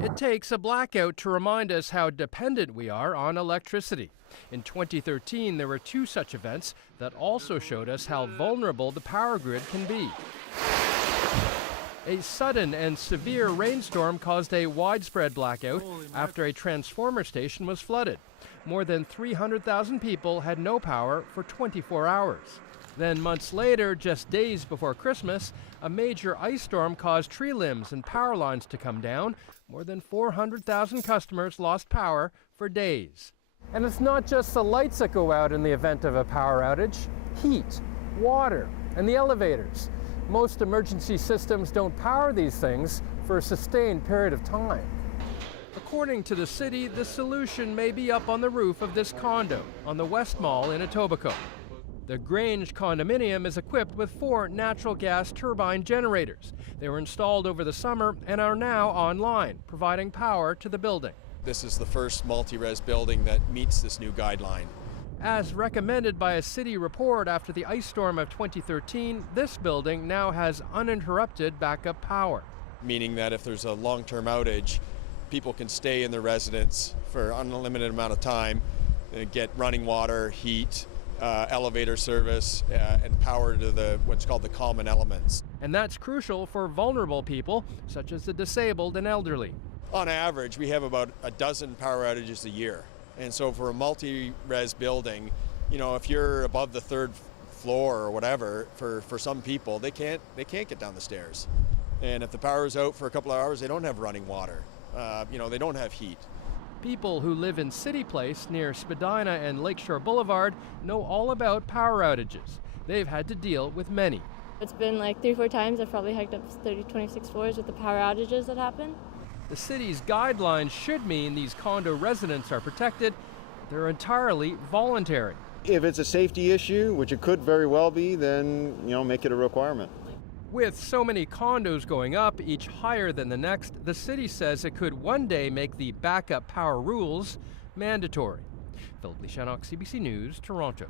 It takes a blackout to remind us how dependent we are on electricity. In 2013, there were 2 such events that also showed us how vulnerable the power grid can be. A sudden and severe rainstorm caused a widespread blackout after a transformer station was flooded. More than 300,000 people had no power for 24 hours. Then months later, just days before Christmas, a major ice storm caused tree limbs and power lines to come down. More than 400,000 customers lost power for days. And it's not just the lights that go out in the event of a power outage. Heat, water, and the elevators. Most emergency systems don't power these things for a sustained period of time. According to the city, the solution may be up on the roof of this condo on the West Mall in Etobicoke. The Grange condominium is equipped with 4 natural gas turbine generators. They were installed over the summer and are now online, providing power to the building. This is the first multi-res building that meets this new guideline. As recommended by a city report after the ice storm of 2013, this building now has uninterrupted backup power. Meaning that if there's a long-term outage, people can stay in their residence for an unlimited amount of time, get running water, heat, elevator service, and power to what's called the common elements. And that's crucial for vulnerable people, such as the disabled and elderly. On average, we have about a dozen power outages a year. And so for a multi-res building, you know, if you're above the 3rd floor or whatever, for some people, they can't get down the stairs. And if the power is out for a couple of hours, they don't have running water. They don't have heat. People who live in City Place near Spadina and Lakeshore Boulevard know all about power outages. They've had to deal with many. It's been like 3-4 times. I've probably hiked up 26 floors with the power outages that happen. The city's guidelines should mean these condo residents are protected. They're entirely voluntary. If it's a safety issue, which it could very well be, then, make it a requirement. With so many condos going up, each higher than the next, the city says it could one day make the backup power rules mandatory. Lee-Shanok, CBC News, Toronto.